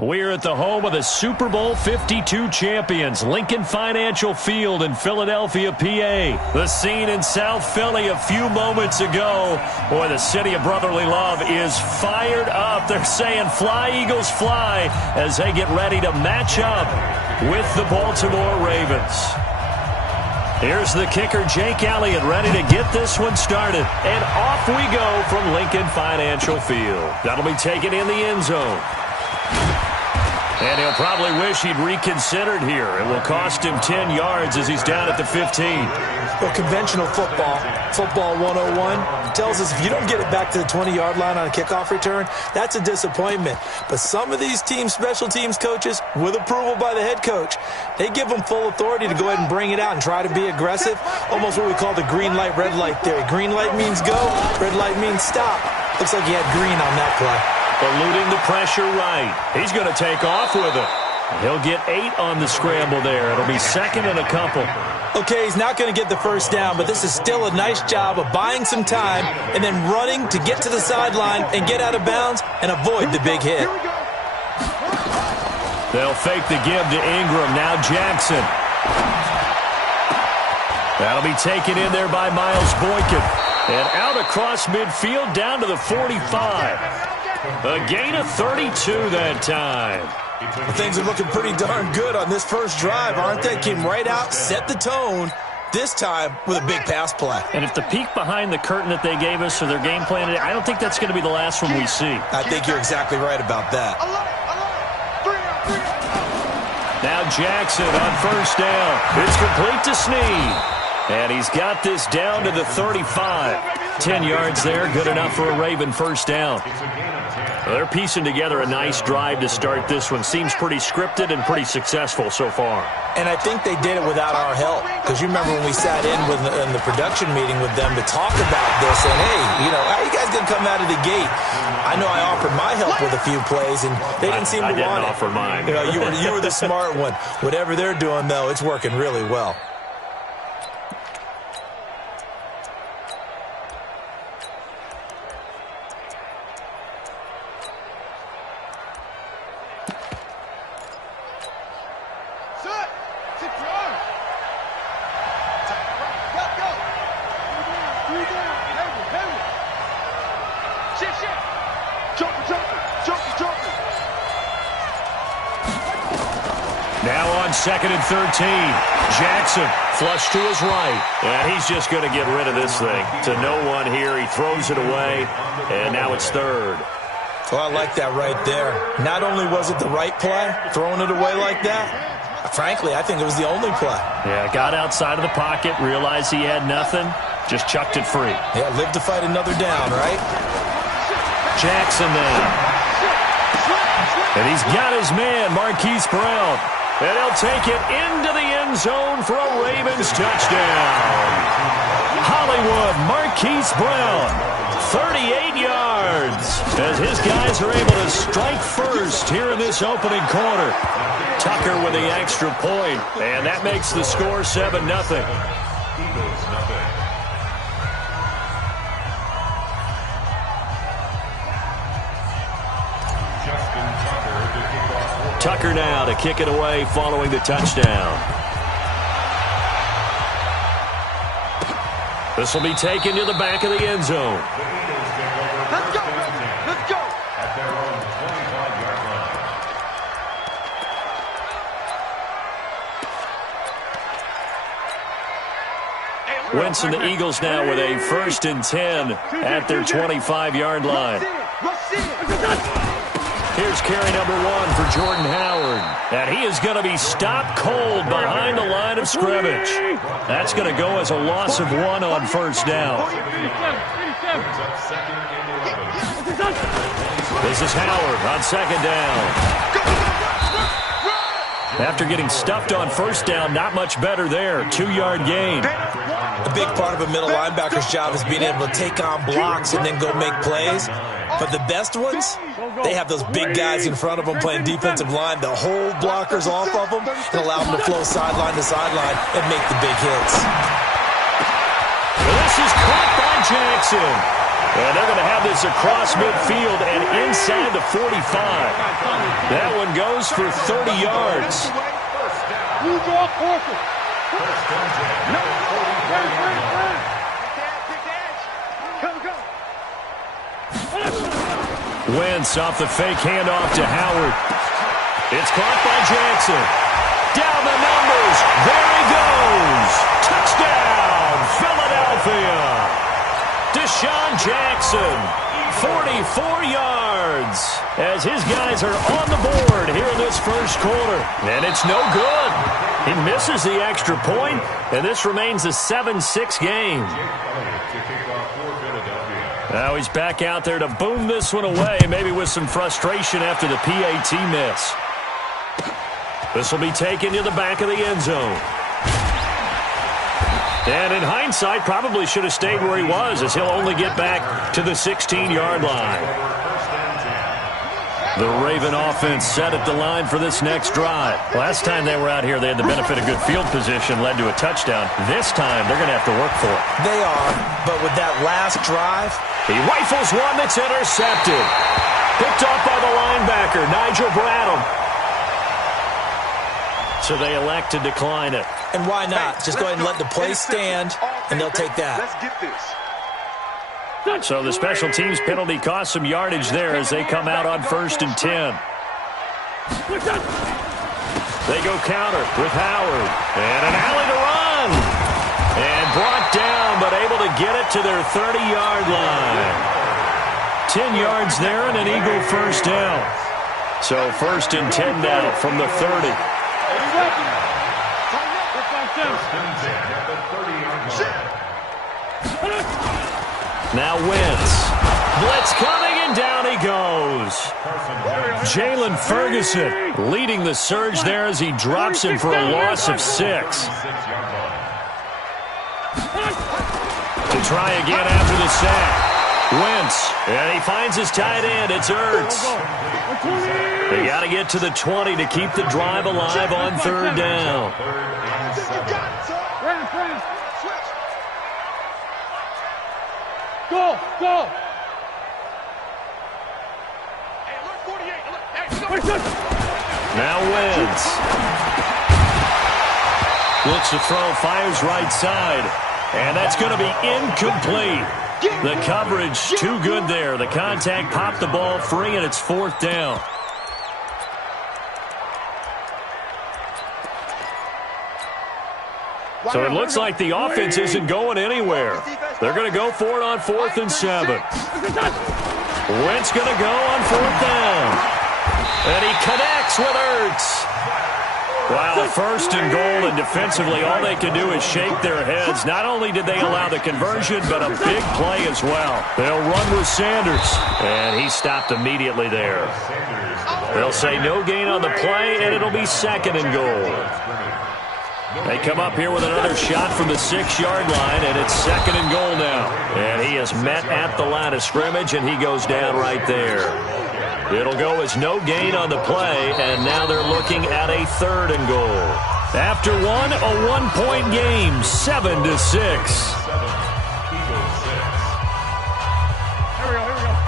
We're at the home of the Super Bowl 52 champions, Lincoln Financial Field in Philadelphia, PA. The scene in South Philly a few moments ago. Boy, the city of brotherly love is fired up. They're saying, "Fly, Eagles, fly," as they get ready to match up with the Baltimore Ravens. Here's the kicker, Jake Elliott, ready to get this one started. And off we go from Lincoln Financial Field. That'll be taken in the end zone. And he'll probably wish he'd reconsidered here. It will cost him 10 yards as he's down at the 15. Well, conventional football 101, tells us if you don't get it back to the 20-yard line on a kickoff return, that's a disappointment. But some of these special teams coaches, with approval by the head coach, they give them full authority to go ahead and bring it out and try to be aggressive. Almost what we call the green light, red light theory. Green light means go, red light means stop. Looks like he had green on that play. Eluding the pressure right. He's going to take off with it. He'll get 8 on the scramble there. It'll be second and a couple. Okay, he's not going to get the first down, but this is still a nice job of buying some time and then running to get to the sideline and get out of bounds and avoid the big hit. They'll fake the give to Ingram. Now Jackson. That'll be taken in there by Miles Boykin. And out across midfield down to the 45. A gain of 32 that time. Well, things are looking pretty darn good on this first drive, aren't they? Came right out, set the tone, this time with a big pass play. And if the peek behind the curtain that they gave us or their game plan, I don't think that's going to be the last one we see. I think you're exactly right about that. Now Jackson on first down. It's complete to Snead. And he's got this down to the 35. 10 yards there, good enough for a Raven first down. Well, they're piecing together a nice drive to start this one. Seems pretty scripted and pretty successful so far. And I think they did it without our help. Because you remember when we sat in the production meeting with them to talk about this. And, hey, how are you guys going to come out of the gate? I know I offered my help with a few plays, and they didn't seem to want it. I didn't offer mine. You were the smart one. Whatever they're doing, though, it's working really well. Now on 2nd and 13. Jackson flush to his right. And he's just going to get rid of this thing. To no one here. He throws it away. And now it's 3rd. Well, I like that right there. Not only was it the right play, throwing it away like that, frankly, I think it was the only play. Yeah, got outside of the pocket, realized he had nothing, just chucked it free. Yeah, live to fight another down, right? Jackson then. And he's got his man, Marquise Brown. And he'll take it into the end zone for a Ravens touchdown. Hollywood, Marquise Brown, 38 yards. As his guys are able to strike first here in this opening quarter. Tucker with the extra point, and that makes the score 7-0. Tucker now to kick it away following the touchdown. This will be taken to the back of the end zone. Let's go. Let's go. At their own 25-yard line. Wentz and the Eagles now with a 1st and 10 at their 25-yard line. Here's carry number 1 for Jordan Howard. And he is going to be stopped cold behind the line of scrimmage. That's going to go as a loss of 1 on first down. This is Howard on 2nd down. After getting stuffed on first down, not much better there. 2-yard gain. A big part of a middle linebacker's job is being able to take on blocks and then go make plays. But the best ones, they have those big guys in front of them playing defensive line to hold blockers off of them and allow them to flow sideline to sideline and make the big hits. This is caught by Jackson. And they're going to have this across midfield and inside the 45. That one goes for 30 yards. You draw closer. Wentz off the fake handoff to Howard. It's caught by Jackson. Down the numbers. There he goes. Touchdown, Philadelphia. Deshaun Jackson, 44 yards, as his guys are on the board here in this first quarter. And it's no good. He misses the extra point, and this remains a 7-6 game. Now he's back out there to boom this one away, maybe with some frustration after the PAT miss. This will be taken to the back of the end zone. And in hindsight, probably should have stayed where he was, as he'll only get back to the 16-yard line. The Raven offense set at the line for this next drive. Last time they were out here, they had the benefit of good field position, led to a touchdown. This time, they're going to have to work for it. They are, but with that last drive, he rifles one that's intercepted. Picked off by the linebacker, Nigel Bradham. So they elect to decline it. And why not? Just go ahead and let the play stand, and they'll take that. Let's get this. So the special teams penalty cost some yardage there as they come out on 1st and 10. They go counter with Howard. And an alley to run. And brought down, but able to get it to their 30-yard line. 10 yards there and an Eagle first down. So 1st and 10 now from the 30. Now Wentz. Blitz coming, and down he goes. Jalen Ferguson leading the surge there as he drops him for a loss of 6. To try again after the sack. Wentz, and he finds his tight end. It's Ertz. They got to get to the 20 to keep the drive alive on 3rd down. Go, go. Now Wentz. Looks to throw, fires right side. And that's going to be incomplete. The coverage too good there. The contact popped the ball free, and it's 4th down. So it looks like the offense isn't going anywhere. They're going to go for it on 4th and 7. Wentz going to go on 4th down. And he connects with Ertz. Wow, 1st and goal, and defensively all they can do is shake their heads. Not only did they allow the conversion, but a big play as well. They'll run with Sanders, and he stopped immediately there. They'll say no gain on the play, and it'll be 2nd and goal. They come up here with another shot from the 6-yard line, and it's 2nd and goal now. And he is met at the line of scrimmage, and he goes down right there. It'll go as no gain on the play, and now they're looking at a 3rd and goal. After one, a 1-point game, 7-6.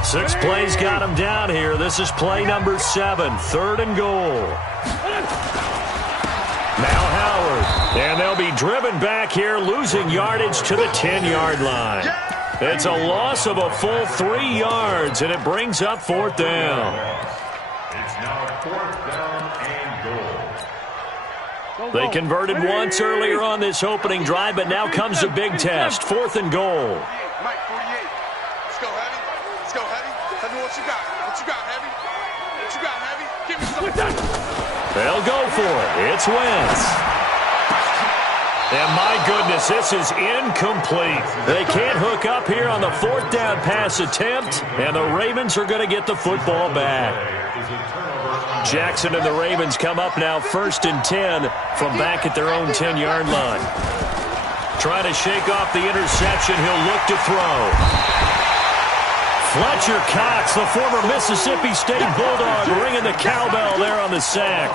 6 plays got him down here. This is play number 7, 3rd and goal. Now Howard, and they'll be driven back here, losing yardage to the 10-yard line. It's a loss of a full 3 yards, and it brings up 4th down. It's now 4th down and goal. They converted once earlier on this opening drive, but now comes a big test, 4th and goal. Mike, 48. Let's go, Heavy. Let's go, Heavy. Tell me what you got. What you got, Heavy? What you got, Heavy? Give me some. They'll go for it. It's Wentz. And my goodness, this is incomplete. They can't hook up here on the 4th down pass attempt, and the Ravens are going to get the football back. Jackson and the Ravens come up now 1st and 10 from back at their own 10-yard line. Trying to shake off the interception, he'll look to throw. Fletcher Cox, the former Mississippi State Bulldog, ringing the cowbell there on the sack.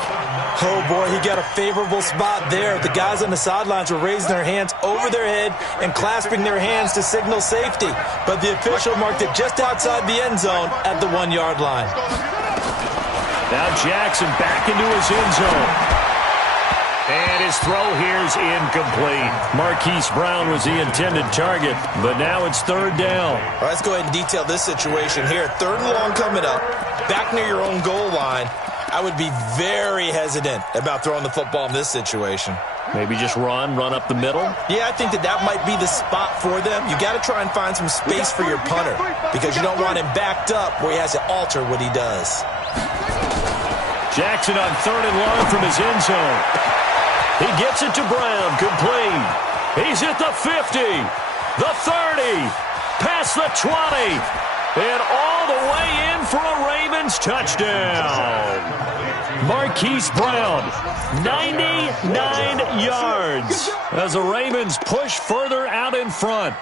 Oh, boy, he got a favorable spot there. The guys on the sidelines were raising their hands over their head and clasping their hands to signal safety. But the official marked it just outside the end zone at the 1-yard line. Now Jackson back into his end zone. And his throw here's incomplete. Marquise Brown was the intended target, but now it's 3rd down. All right, let's go ahead and detail this situation here. 3rd and long coming up, back near your own goal line. I would be very hesitant about throwing the football in this situation. Maybe just run up the middle? Yeah, I think that might be the spot for them. You got to try and find some space for your punter because you don't want him backed up where he has to alter what he does. Jackson on 3rd and long from his end zone. He gets it to Brown, complete. He's at the 50, the 30, past the 20, and all the way in for a Ravens touchdown. Marquise Brown, 99 yards as the Ravens push further out in front.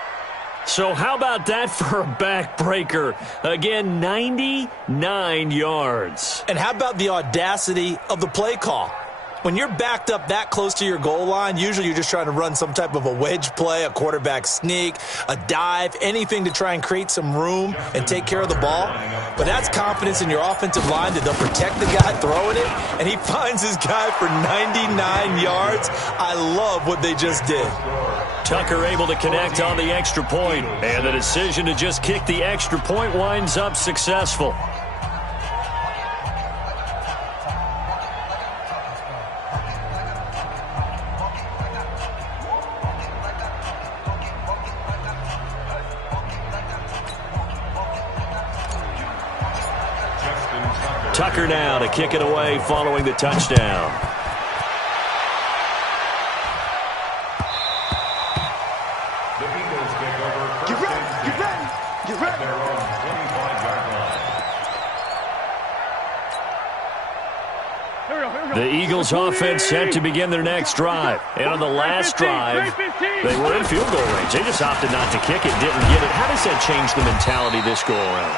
So how about that for a backbreaker? Again, 99 yards. And how about the audacity of the play call? When you're backed up that close to your goal line, usually you're just trying to run some type of a wedge play, a quarterback sneak, a dive, anything to try and create some room and take care of the ball. But that's confidence in your offensive line that they'll protect the guy throwing it, and he finds his guy for 99 yards. I love what they just did. Tucker able to connect on the extra point, and the decision to just kick the extra point winds up successful. Tucker now to kick it away following the touchdown. The Eagles take over first and 10. Get ready. Their own 25-yard line. The Eagles offense set to begin their next drive. And on the last drive, they were in field goal range. They just opted not to kick it, didn't get it. How does that change the mentality this go around?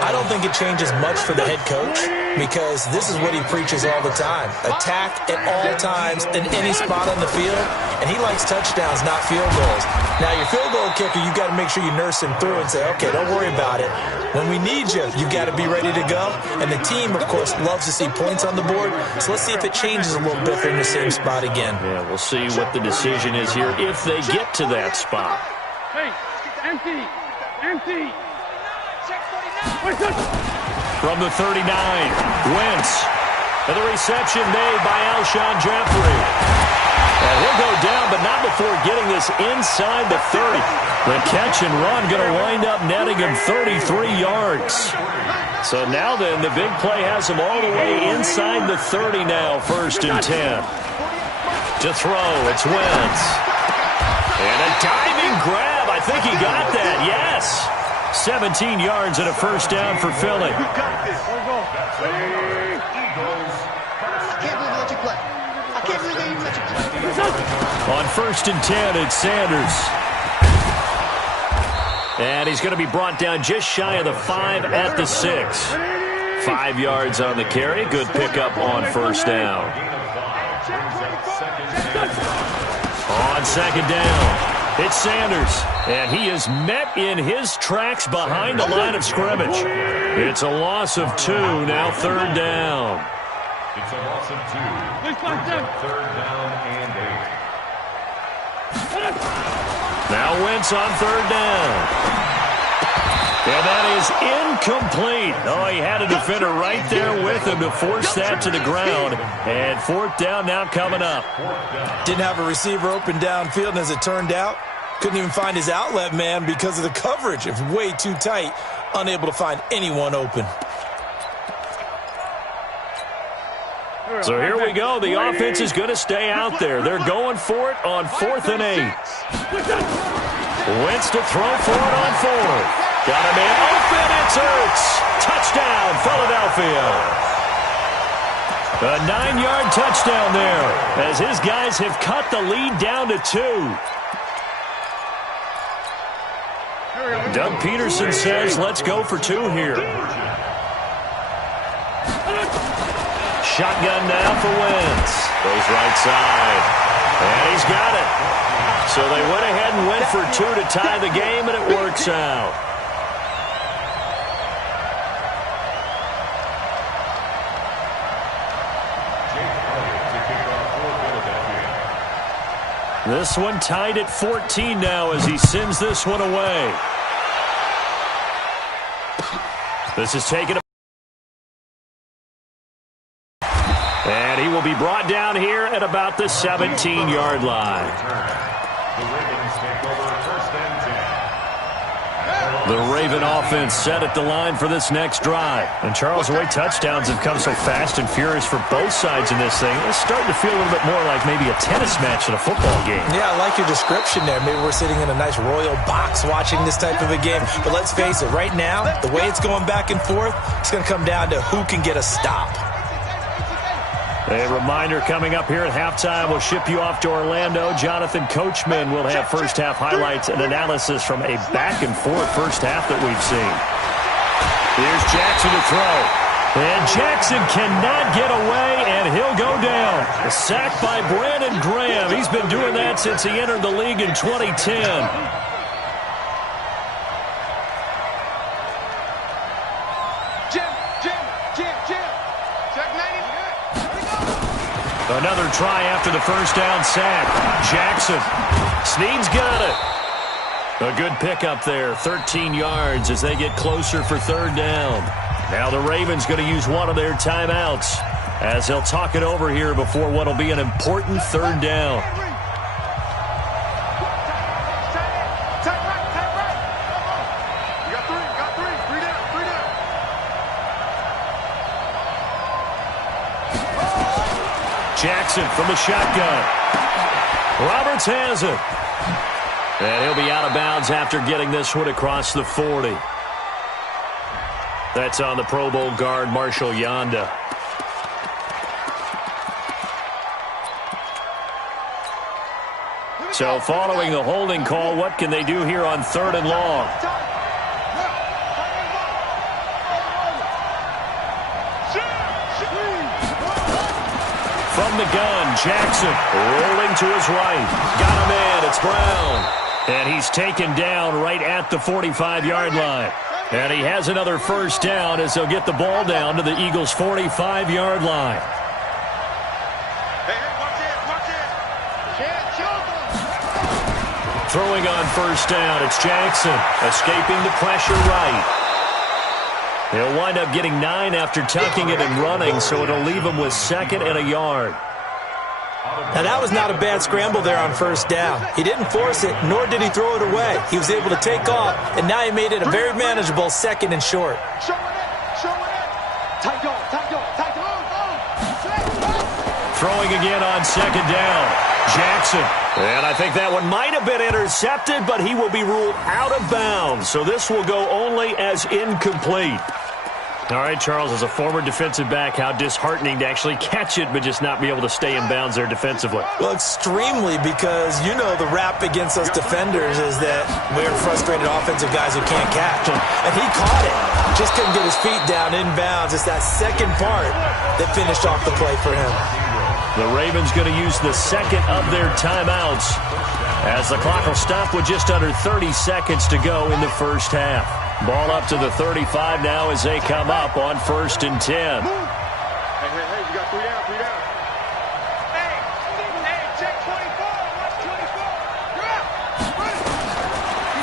I don't think it changes much for the head coach because this is what he preaches all the time. Attack at all times in any spot on the field, and he likes touchdowns, not field goals. Now, your field goal kicker, you've got to make sure you nurse him through and say, okay, don't worry about it. When we need you, you've got to be ready to go. And the team, of course, loves to see points on the board, so let's see if it changes a little bit if they're in the same spot again. Yeah, we'll see what the decision is here if they get to that spot. Hey, empty. From the 39, Wentz. And the reception made by Alshon Jeffrey. And he'll go down, but not before getting this inside the 30. The catch and run going to wind up netting him 33 yards. So now then, the big play has him all the way inside the 30 now, 1st and 10. To throw, it's Wentz. And a diving grab. I think he got that, yes. 17 yards and a 1st down for Philly. On 1st and 10, it's Sanders. And he's going to be brought down just shy of the 5 at the 6. 5 yards on the carry. Good pickup on 1st down. On 2nd down. It's Sanders, and he is met in his tracks behind the line of scrimmage. It's a loss of 2, now 3rd down. It's a loss of 2. 3rd down and 8. Now Wentz on 3rd down. And that is incomplete. Oh, he had a defender right there with him to force that to the ground. And 4th down now coming up. Didn't have a receiver open downfield, and as it turned out, couldn't even find his outlet man because of the coverage. It was way too tight, unable to find anyone open. So here we go. The offense is going to stay out there. They're going for it on 4th and 8. Wentz to throw for it on 4th. Got a man open. It's Ertz. Touchdown, Philadelphia. A 9-yard touchdown there as his guys have cut the lead down to 2. Doug Peterson says let's go for 2 here. Shotgun now for Wentz. Goes right side. And he's got it. So they went ahead and went for 2 to tie the game, and it works out. This one tied at 14 now as he sends this one away. This is taken. And he will be brought down here at about the 17-yard line. The Raven offense set at the line for this next drive. And Charles, the way touchdowns have come so fast and furious for both sides in this thing, it's starting to feel a little bit more like maybe a tennis match in a football game. Yeah, I like your description there. Maybe we're sitting in a nice royal box watching this type of a game. But let's face it, right now, the way it's going back and forth, it's going to come down to who can get a stop. A reminder coming up here at halftime. We'll ship you off to Orlando. Jonathan Coachman will have first-half highlights and analysis from a back-and-forth first half that we've seen. Here's Jackson to throw. And Jackson cannot get away, and he'll go down. A sack by Brandon Graham. He's been doing that since he entered the league in 2010. Another try after the first down sack. Jackson. Snead's got it. A good pickup there. 13 yards as they get closer for third down. Now the Ravens going to use one of their timeouts as they'll talk it over here before what will be an important third down. Jackson from the shotgun. Roberts has it. And he'll be out of bounds after getting this one across the 40. That's on the Pro Bowl guard, Marshall Yanda. So following the holding call, what can they do here on 3rd and long? From the gun, Jackson rolling to his right. Got him in. It's Brown. And he's taken down right at the 45-yard line. And he has another first down as they'll get the ball down to the Eagles' 45-yard line. Throwing on first down, it's Jackson. Escaping the pressure right. He'll wind up getting 9 after tucking it and running, so it'll leave him with 2nd and a yard. Now, that was not a bad scramble there on first down. He didn't force it, nor did he throw it away. He was able to take off, and now he made it a very manageable 2nd and short. Throwing again on 2nd down. Jackson. And I think that one might have been intercepted, but he will be ruled out of bounds. So this will go only as incomplete. All right, Charles, as a former defensive back, how disheartening to actually catch it but just not be able to stay in bounds there defensively. Well, extremely, because, you know, the rap against us defenders is that we're frustrated offensive guys who can't catch. And he caught it. Just couldn't get his feet down in bounds. It's that second part that finished off the play for him. The Ravens going to use the 2nd of their timeouts as the clock will stop with just under 30 seconds to go in the first half. Ball up to the 35 now as they come up on 1st and 10. Hey, you got 3 down, 3 down. Hey, check 24. Watch 24.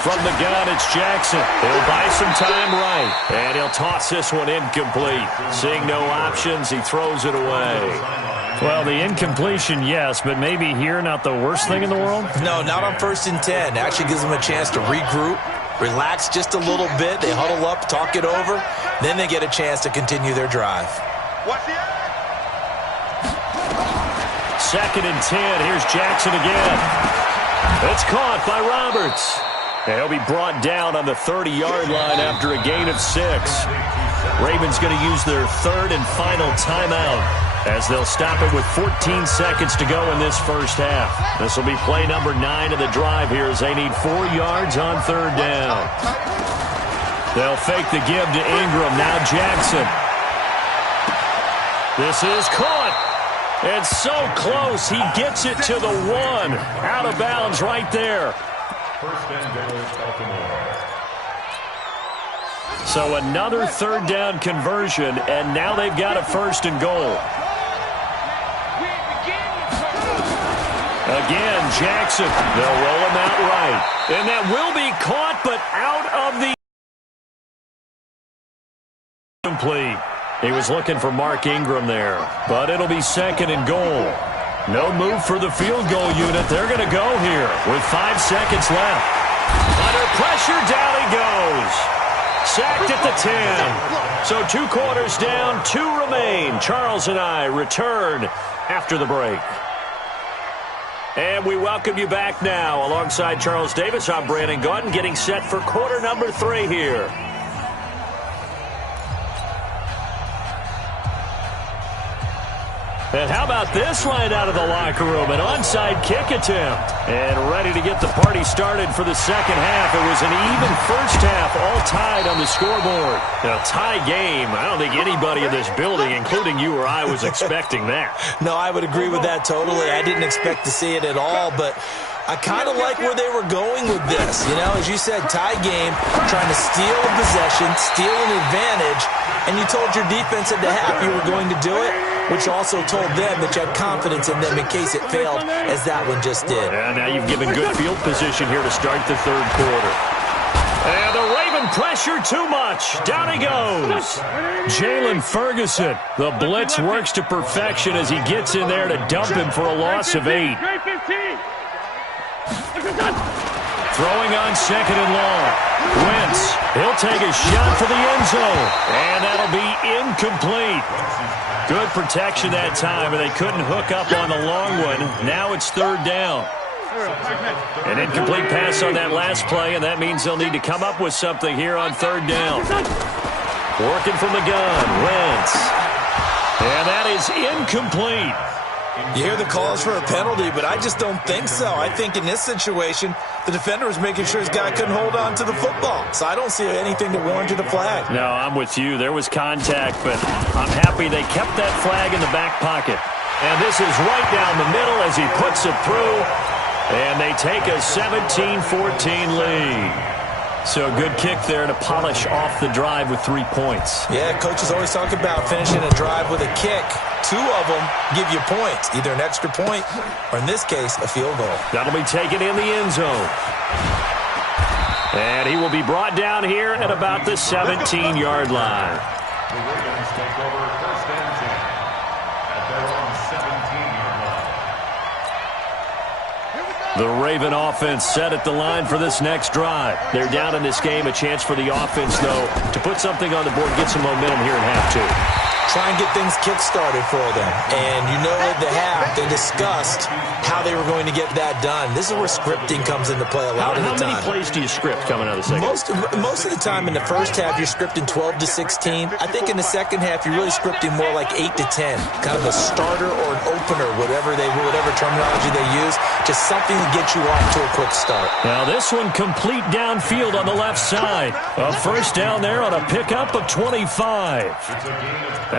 From the gun, it's Jackson. He'll buy some time right. And he'll toss this one incomplete. Seeing no options, he throws it away. Well, the incompletion, yes, but maybe here not the worst thing in the world? No, not on 1st and 10. It actually gives them a chance to regroup, relax just a little bit. They huddle up, talk it over. Then they get a chance to continue their drive. 2nd and 10. Here's Jackson again. It's caught by Roberts. And he'll be brought down on the 30-yard line after a gain of 6. Ravens going to use their 3rd and final timeout as they'll stop it with 14 seconds to go in this first half. This will be play number 9 of the drive here as they need 4 yards on third down. They'll fake the give to Ingram. Now Jackson. This is caught. It's so close. He gets it to the 1. Out of bounds right there. First and goal, Baltimore. So another third down conversion, and now they've got a first and goal. Again, Jackson. They'll roll him out right. And that will be caught, but out of the complete. He was looking for Mark Ingram there, but it'll be second and goal. No move for the field goal unit. They're going to go here with 5 seconds left. Under pressure, down he goes. Sacked at the 10. So 2 quarters down, 2 remain. Charles and I return after the break. And we welcome you back now. Alongside Charles Davis, I'm Brandon Gaudin, getting set for quarter number 3 here. And how about this line out of the locker room? An onside kick attempt. And ready to get the party started for the second half. It was an even first half, all tied on the scoreboard. A tie game. I don't think anybody in this building, including you or I, was expecting that. No, I would agree with that totally. I didn't expect to see it at all, but I kind of like where they were going with this. You know, as you said, tie game, trying to steal a possession, steal an advantage, and you told your defense at the half you were going to do it, which also told them that you had confidence in them in case it failed, as that one just did. And now you've given good field position here to start the third quarter. And the Raven pressure too much. Down he goes. Jalen Ferguson. The blitz works to perfection as he gets in there to dump him for a loss of 8. Throwing on second and long. Wentz. He'll take a shot for the end zone. And that'll be incomplete. Good protection that time, and they couldn't hook up on the long one. Now it's third down. An incomplete pass on that last play, and that means they'll need to come up with something here on third down. Working from the gun, Wentz. And that is incomplete. You hear the calls for a penalty, but I just don't think so. I think in this situation, the defender was making sure his guy couldn't hold on to the football. So I don't see anything that warranted a flag. No, I'm with you. There was contact, but I'm happy they kept that flag in the back pocket. And this is right down the middle as he puts it through. And they take a 17-14 lead. So a good kick there to polish off the drive with 3 points. Yeah, coaches always talk about finishing a drive with a kick. 2 of them give you points, either an extra point or, in this case, a field goal. That'll be taken in the end zone. And he will be brought down here at about the 17-yard line. The Ravens take over first and 10 at their own 17-yard line. The Raven offense set at the line for this next drive. They're down in this game. A chance for the offense, though, to put something on the board, get some momentum here in half 2. Try and get things kick-started for them. And you know at the half, they discussed how they were going to get that done. This is where scripting comes into play a lot of the time. How many plays do you script coming out of the second? Most of the time in the first half, you're scripting 12 to 16. I think in the second half, you're really scripting more like 8 to 10. Kind of a starter or an opener, whatever terminology they use. Just something to get you off to a quick start. Now this one complete downfield on the left side. A first down there on a pickup of 25.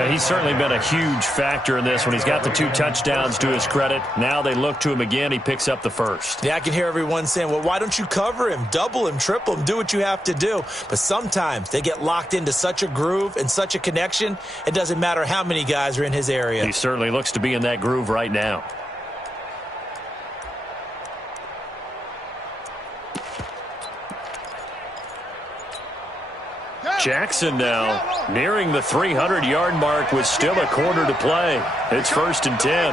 He's certainly been a huge factor in this when he's got the 2 touchdowns to his credit. Now they look to him again. He picks up the first. Yeah, I can hear everyone saying, well, why don't you cover him, double him, triple him, do what you have to do. But sometimes they get locked into such a groove and such a connection, it doesn't matter how many guys are in his area. He certainly looks to be in that groove right now. Jackson now nearing the 300-yard mark with still a quarter to play. It's first and 10.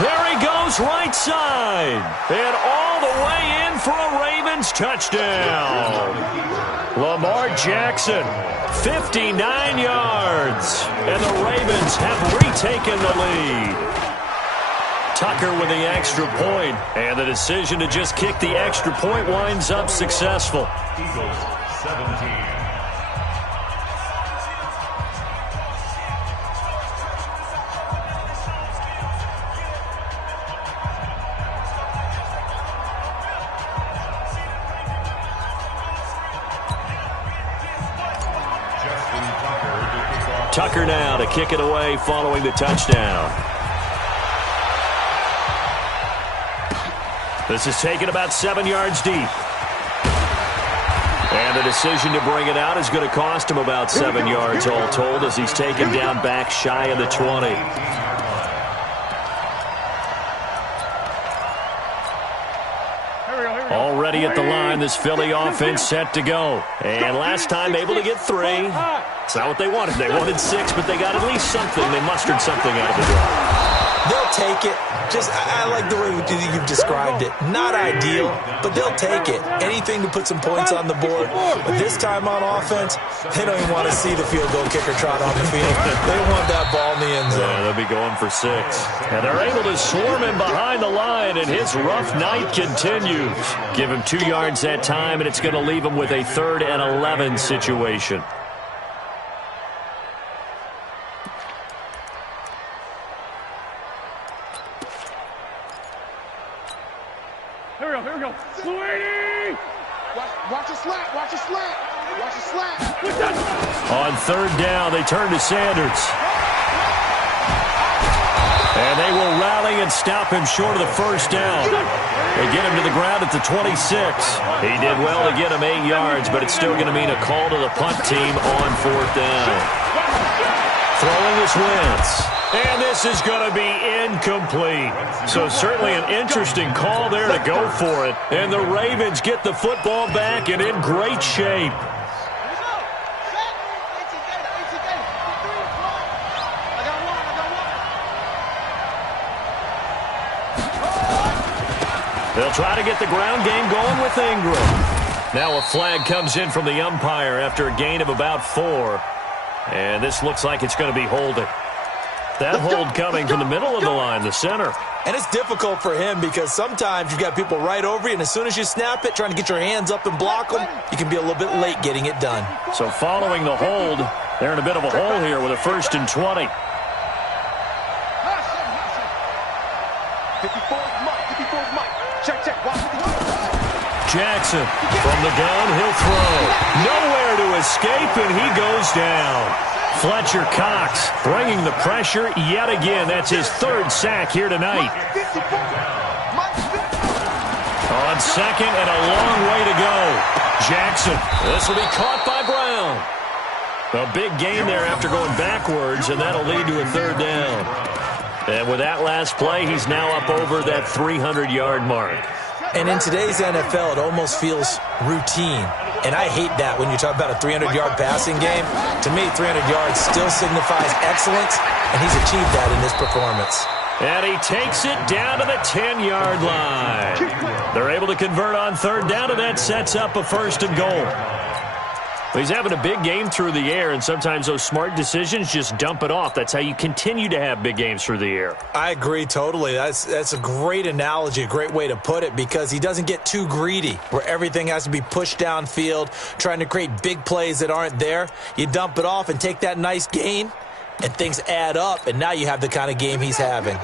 There he goes right side. And all the way in for a Ravens touchdown. Lamar Jackson, 59 yards. And the Ravens have retaken the lead. Tucker with the extra point. And the decision to just kick the extra point winds up successful. Eagles 17. Tucker now to kick it away following the touchdown. This is taken about 7 yards deep. And the decision to bring it out is going to cost him about 7 yards all told as he's taken down back shy of the 20. Already at the line, this Philly offense set to go. And last time able to get 3. It's not what they wanted. They wanted 6, but they got at least something. They mustered something out of the drive. They'll take it. I like the way you've described it. Not ideal, but they'll take it. Anything to put some points on the board. But this time on offense, they don't even want to see the field goal kicker trot on the field. They want that ball in the end zone. Yeah, they'll be going for 6. And they're able to swarm him behind the line, and his rough night continues. Give him 2 yards that time, and it's going to leave him with a 3rd and 11 situation. Here we go. Sweetie! Watch a slant. Watch a slant. Watch a slant. On 3rd down, they turn to Sanders. And they will rally and stop him short of the 1st down. They get him to the ground at the 26. He did well to get him 8 yards, but it's still going to mean a call to the punt team on 4th down. Throwing is Wentz. And this is going to be incomplete. So certainly an interesting call there to go for it. And the Ravens get the football back and in great shape. They'll try to get the ground game going with Ingram. Now a flag comes in from the umpire after a gain of about 4. And this looks like it's going to be holding. That hold coming from the middle of the line, the center. And it's difficult for him because sometimes you've got people right over you, and as soon as you snap it, trying to get your hands up and block them, you can be a little bit late getting it done. So following the hold, they're in a bit of a hole here with a 1st and 20. 54's Mike. Check. Jackson from the gun, he'll throw. Nowhere to escape, and he goes down. Fletcher Cox bringing the pressure yet again. That's his 3rd sack here tonight. On 2nd and a long way to go. Jackson, this will be caught by Brown. A big gain there after going backwards, and that'll lead to a 3rd down. And with that last play, he's now up over that 300-yard mark. And in today's NFL, it almost feels routine. And I hate that when you talk about a 300-yard passing game. To me, 300 yards still signifies excellence, and he's achieved that in this performance. And he takes it down to the 10-yard line. They're able to convert on 3rd down, and that sets up a 1st and goal. He's having a big game through the air, and sometimes those smart decisions just dump it off. That's how you continue to have big games through the air. I agree totally. That's a great analogy, a great way to put it, because he doesn't get too greedy where everything has to be pushed downfield, trying to create big plays that aren't there. You dump it off and take that nice gain, and things add up, and now you have the kind of game he's having.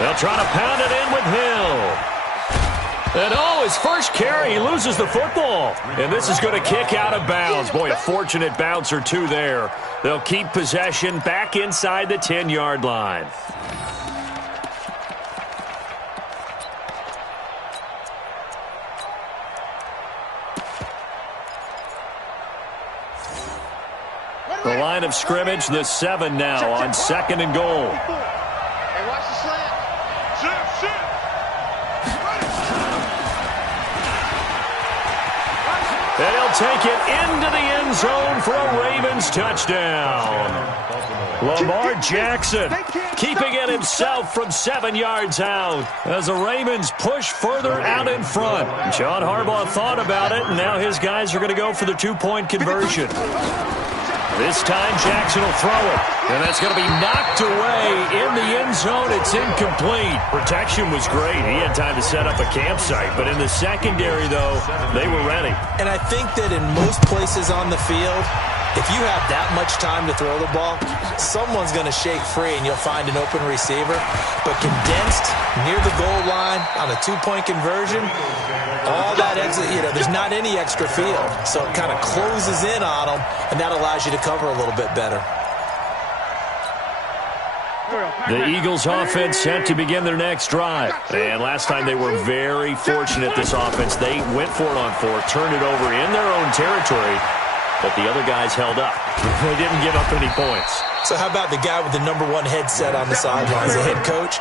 They'll try to pound it in with Hill. And his first carry, he loses the football. And this is going to kick out of bounds. Boy, a fortunate bounce or 2 there. They'll keep possession back inside the 10-yard line. The line of scrimmage, the 7 now on 2nd and goal. Hey, watch the slant. And he'll take it into the end zone for a Ravens touchdown. Lamar Jackson keeping it himself from 7 yards out as the Ravens push further out in front. John Harbaugh thought about it, and now his guys are going to go for the two-point conversion. This time Jackson will throw it, and that's going to be knocked away in the end zone. It's incomplete. Protection was great. He had time to set up a campsite, but in the secondary, though, they were ready. And I think that in most places on the field, if you have that much time to throw the ball, someone's going to shake free and you'll find an open receiver. But condensed near the goal line on a two-point conversion, all that exit, there's not any extra field. So it kind of closes in on them, and that allows you to cover a little bit better. The Eagles offense set to begin their next drive. And last time they were very fortunate, this offense. They went for it on 4, turned it over in their own territory, but the other guys held up. They didn't give up any points. So how about the guy with the #1 headset on the sidelines, the head coach?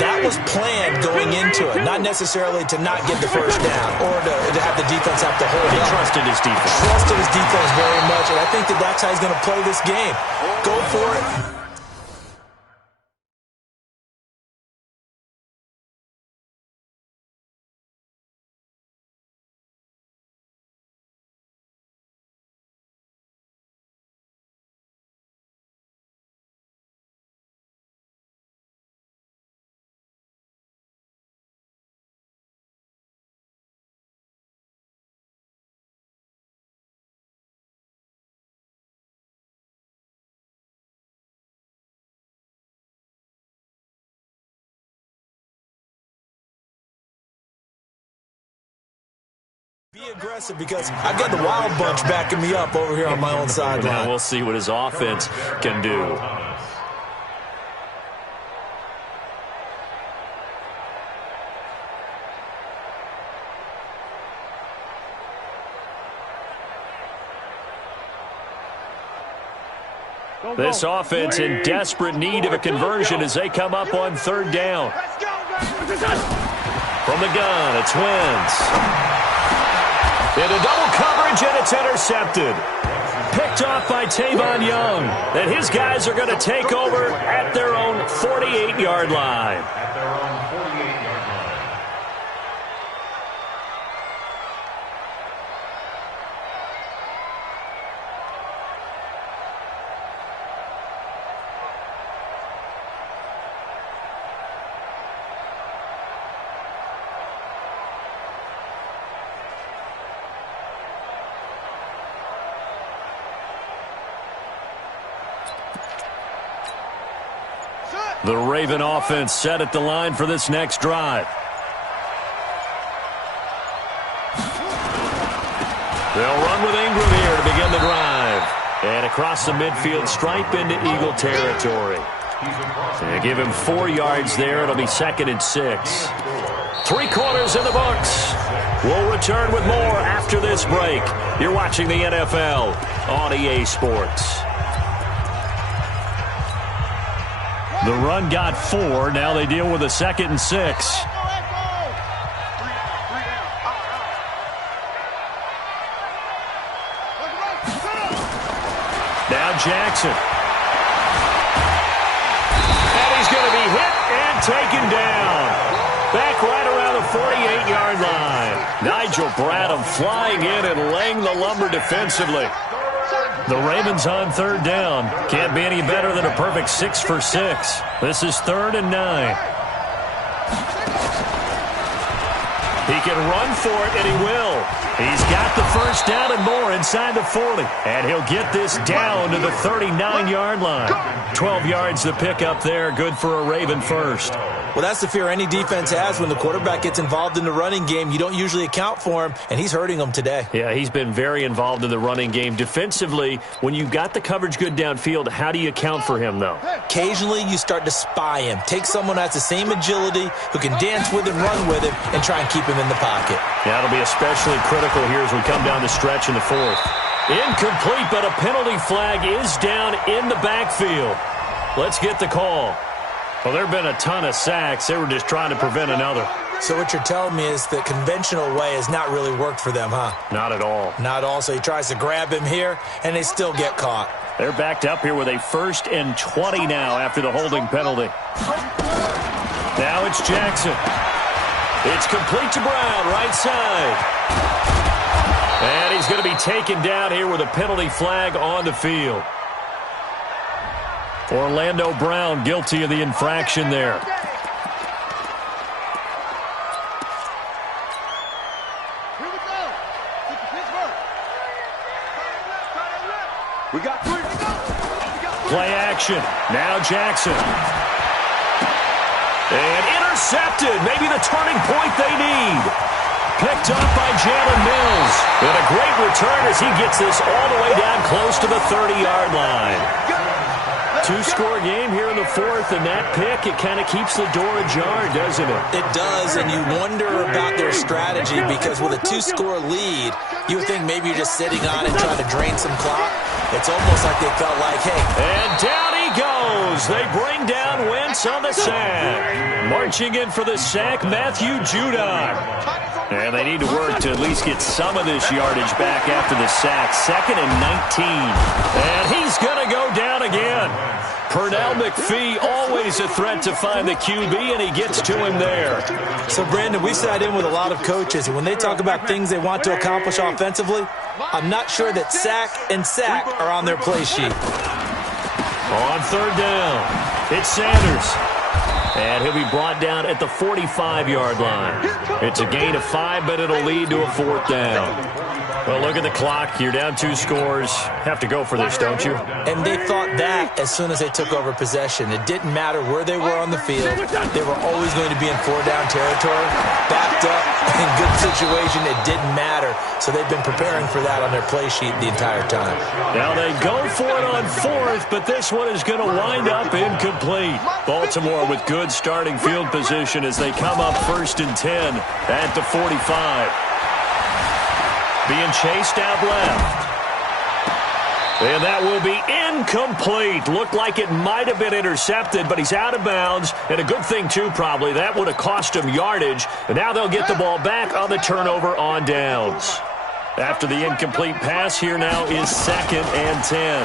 That was planned going into it, not necessarily to not get the first down or to have the defense have to hold He up. trusted his defense. Trusted his defense very much, and I think that's how he's going to play this game. Go for it. Be aggressive because I've got the wild bunch backing me up over here on my own sideline. Now we'll see what his offense can do. This offense in desperate need of a conversion as they come up on 3rd down. From the gun, it's Wentz. Into double coverage, and it's intercepted. Picked off by Tavon Young. And his guys are going to take over at their own 48-yard line. The Raven offense set at the line for this next drive. They'll run with Ingram here to begin the drive. And across the midfield stripe into Eagle territory. They give him 4 yards there. It'll be 2nd and 6. 3 quarters in the books. We'll return with more after this break. You're watching the NFL on EA Sports. The run got 4. Now they deal with a 2nd and 6. Now Jackson. And he's going to be hit and taken down. Back right around the 48-yard line. Nigel Bradham flying in and laying the lumber defensively. The Ravens on 3rd down. Can't be any better than a perfect 6 for 6. This is 3rd and 9. He can run for it, and he will. He's got the first down and more inside the 40. And he'll get this down to the 39-yard line. 12 yards to pick up there. Good for a Raven first. Well, that's the fear any defense has when the quarterback gets involved in the running game. You don't usually account for him, and he's hurting them today. Yeah, he's been very involved in the running game. Defensively, when you've got the coverage good downfield, how do you account for him, though? Occasionally, you start to spy him. Take someone that has the same agility, who can dance with him, run with him, and try and keep him in the pocket. Yeah, it'll be especially critical here as we come down the stretch in the 4th. Incomplete, but a penalty flag is down in the backfield. Let's get the call. Well, there have been a ton of sacks. They were just trying to prevent another. So what you're telling me is the conventional way has not really worked for them, huh? Not at all. Not all. So he tries to grab him here, and they still get caught. They're backed up here with a 1st and 20 now after the holding penalty. Now it's Jackson. It's complete to Brown, right side. And he's going to be taken down here with a penalty flag on the field. Orlando Brown guilty of the infraction there. We got 3. Play action. Now Jackson. And intercepted. Maybe the turning point they need. Picked up by rmillz. And a great return as he gets this all the way down close to the 30-yard line. 2-score game here in the 4th, and that pick, it kind of keeps the door ajar, doesn't it? It does, and you wonder about their strategy because with a 2-score lead, you would think maybe you're just sitting on it trying to drain some clock. It's almost like they felt like, hey. And down he goes. They bring down Wentz on the sack. Marching in for the sack, Matthew Judon. And they need to work to at least get some of this yardage back after the sack. 2nd and 19. And he's going to go down again. Pernell McPhee, always a threat to find the QB, and he gets to him there. So, Brandon, we sat in with a lot of coaches, and when they talk about things they want to accomplish offensively, I'm not sure that sack and sack are on their play sheet. On 3rd down, it's Sanders. And he'll be brought down at the 45-yard line. It's a gain of 5, but it'll lead to a 4th down. Well, look at the clock. You're down 2 scores. Have to go for this, don't you? And they thought that as soon as they took over possession. It didn't matter where they were on the field. They were always going to be in 4-down territory, backed up, in good situation. It didn't matter. So they've been preparing for that on their play sheet the entire time. Now they go for it on 4th, but this one is going to wind up incomplete. Baltimore with good starting field position as they come up 1st and 10 at the 45. Being chased out left. And that will be incomplete. Looked like it might have been intercepted, but he's out of bounds. And a good thing, too, probably. That would have cost him yardage. And now they'll get the ball back on the turnover on downs. After the incomplete pass, here now is 2nd and 10.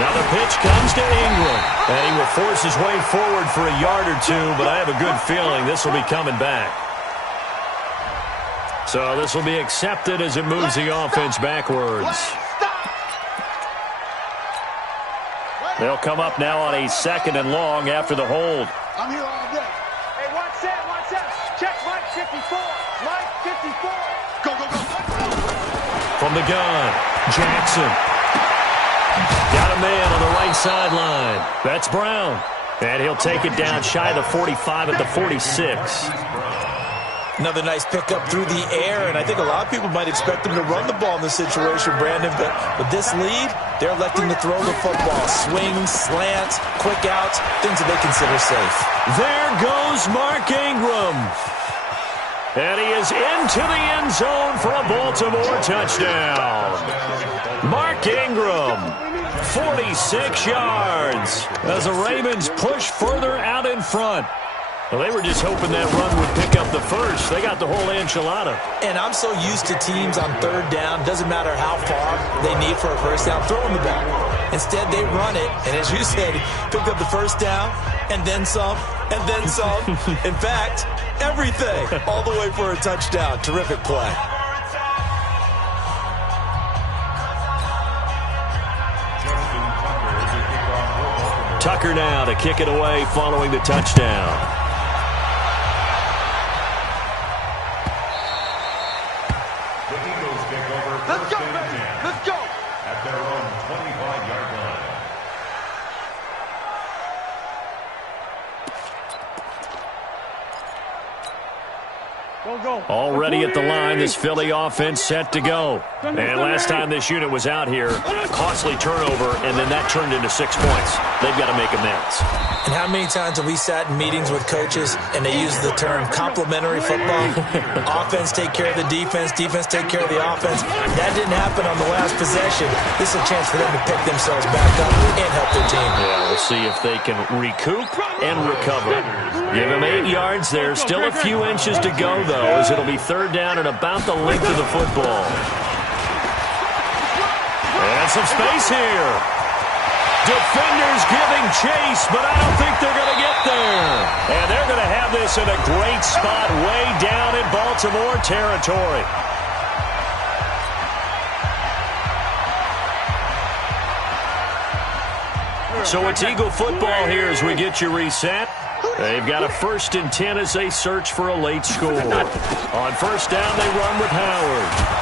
Now the pitch comes to Ingram. And he will force his way forward for a yard or 2, but I have a good feeling this will be coming back. So this will be accepted as it moves the offense backwards. They'll come up now on a 2nd and long after the hold. I'm here all day. Hey, watch that. Check Mike 54. Mike 54. Go, go, go. From the gun, Jackson. Got a man on the right sideline. That's Brown. And he'll take it down shy of the 45 at the 46. Another nice pickup through the air, and I think a lot of people might expect them to run the ball in this situation, Brandon, but with this lead, they're electing to throw the football. Swings, slants, quick outs, things that they consider safe. There goes Mark Ingram. And he is into the end zone for a Baltimore touchdown. Mark Ingram, 46 yards, as the Ravens push further out in front. Well, they were just hoping that run would pick up the first. They got the whole enchilada. And I'm so used to teams on 3rd down, doesn't matter how far they need for a 1st down, throwing the ball. Instead, they run it, and as you said, picked up the 1st down, and then some, and then some. In fact, everything, all the way for a touchdown. Terrific play. Tucker now to kick it away following the touchdown. Let's go, baby. Let's go. At their own 25-yard line. Go, Already at the line, this Philly offense set to go. And last time this unit was out here, costly turnover, and then that turned into 6 points. They've got to make amends. And how many times have we sat in meetings with coaches and they use the term complementary football? Offense take care of the defense, defense take care of the offense. That didn't happen on the last possession. This is a chance for them to pick themselves back up and help their team. Yeah, we'll see if they can recoup and recover. Give him 8 yards there. Still a few inches to go, though, as it'll be third down and about the length of the football. And some space here. Defenders giving chase, but I don't think they're going to get there. And they're going to have this in a great spot way down in Baltimore territory. So it's Eagle football here as we get you reset. They've got a 1st and 10 as they search for a late score. On first down, they run with Howard.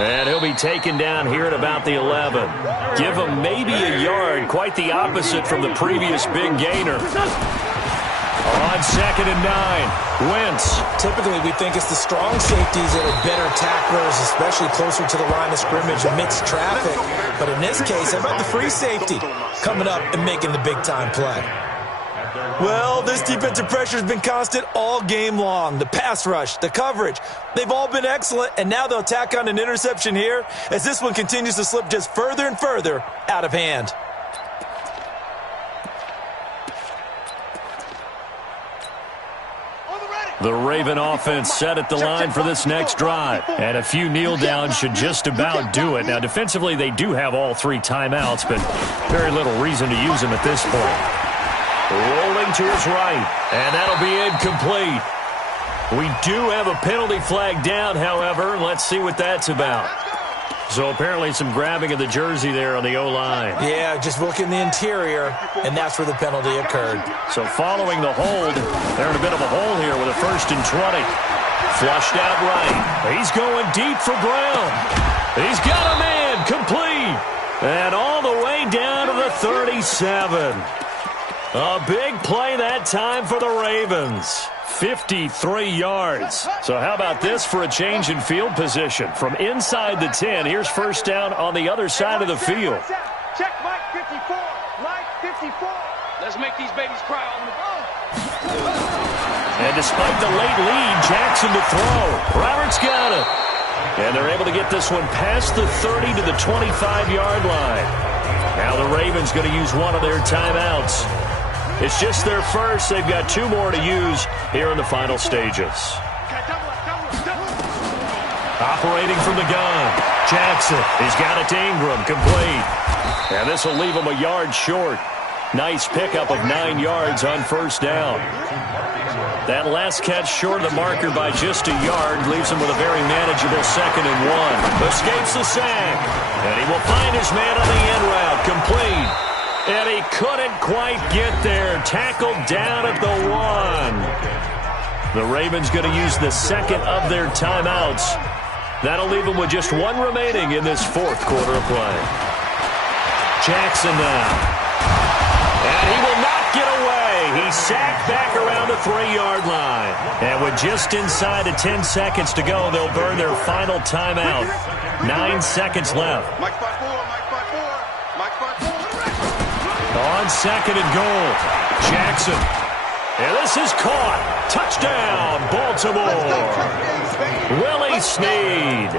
And he'll be taken down here at about the 11. Give him maybe a yard, quite the opposite from the previous big gainer. On 2nd and 9, Wentz. Typically, we think it's the strong safeties that are better tacklers, especially closer to the line of scrimmage amidst traffic. But in this case, how about the free safety coming up and making the big-time play? Well, this defensive pressure has been constant all game long. The pass rush, the coverage, they've all been excellent, and now they'll tack on an interception here as this one continues to slip just further and further out of hand. The Raven offense set at the line for this next drive. And a few kneel downs should just about do it. Now, defensively, they do have all 3 timeouts, but very little reason to use them at this point. Rolling to his right, and that'll be incomplete. We do have a penalty flag down, however. Let's see what that's about. So apparently some grabbing of the jersey there on the O-line. Yeah, just look in the interior, and that's where the penalty occurred. So following the hold, they're in a bit of a hole here with a 1st and 20. Flushed out right. He's going deep for Brown. He's got a man, complete. And all the way down to the 37. A big play that time for the Ravens. 53 yards. So how about this for a change in field position? From inside the 10, here's first down on the other side of the field. Check Mike 54. Mike 54. Let's make these babies cry on the phone. And despite the late lead, Jackson to throw. Roberts got it. And they're able to get this one past the 30 to the 25-yard line. Now the Ravens going to use one of their timeouts. It's just their first. They've got 2 more to use here in the final stages. Operating from the gun, Jackson. He's got it to Ingram, complete. And this will leave him a yard short. Nice pickup of 9 yards on first down. That last catch short of the marker by just a yard leaves him with a very manageable 2nd and 1. Escapes the sack. And he will find his man on the end route, complete. And he couldn't quite get there. Tackled down at the 1. The Ravens going to use the 2nd of their timeouts. That'll leave them with just 1 remaining in this 4th quarter of play. Jackson now. And he will not get away. He's sacked back around the 3-yard line. And with just inside of 10 seconds to go, they'll burn their final timeout. 9 seconds left. Mike 5-4, Mike 5-4, Mike 5-4. On 2nd and goal, Jackson. And this is caught. Touchdown, Baltimore. Willie Snead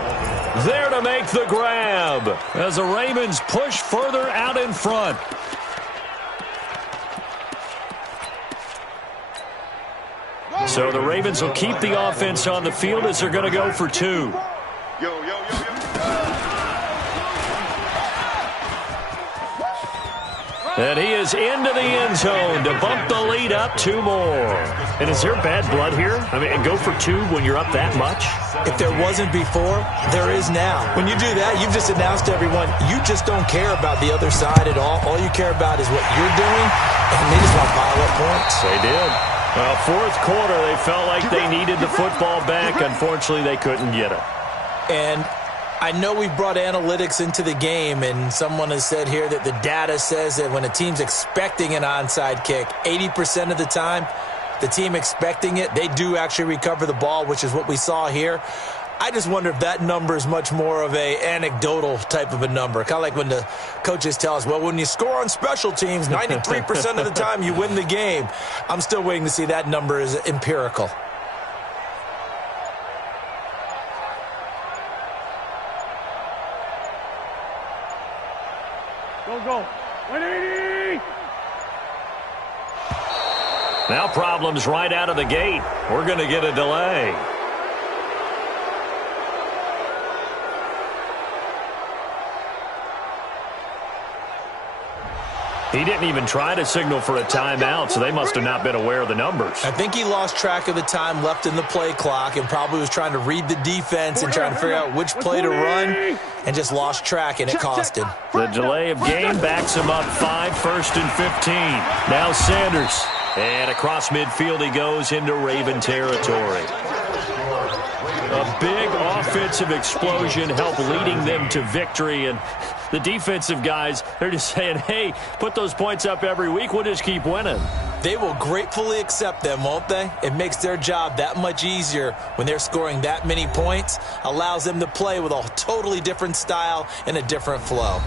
there to make the grab as the Ravens push further out in front. So the Ravens will keep the offense on the field as they're going to go for 2. And he is into the end zone to bump the lead up 2 more. And is there bad blood here? I mean, go for 2 when you're up that much? If there wasn't before, there is now. When you do that, you've just announced to everyone, you just don't care about the other side at all. All you care about is what you're doing, and they just want to pile up points. They did. Well, 4th quarter, they felt like they needed the football back. Unfortunately, they couldn't get it. And I know we've brought analytics into the game, and someone has said here that the data says that when a team's expecting an onside kick, 80% of the time, the team expecting it, they do actually recover the ball, which is what we saw here. I just wonder if that number is much more of a anecdotal type of a number. Kind of like when the coaches tell us, well, when you score on special teams, 93% of the time you win the game. I'm still waiting to see that number is empirical. Go. 180! Now problems right out of the gate. We're going to get a delay. He didn't even try to signal for a timeout, so they must have not been aware of the numbers. I think he lost track of the time left in the play clock and probably was trying to read the defense and trying to figure out which play to run and just lost track, and it cost him. The delay of game backs him up 5, 1st and 15. Now Sanders. And across midfield he goes into Raven territory. A big offensive explosion helped leading them to victory, and the defensive guys, they're just saying, hey, put those points up every week, we'll just keep winning. They will gratefully accept them, won't they? It makes their job that much easier when they're scoring that many points, allows them to play with a totally different style and a different flow.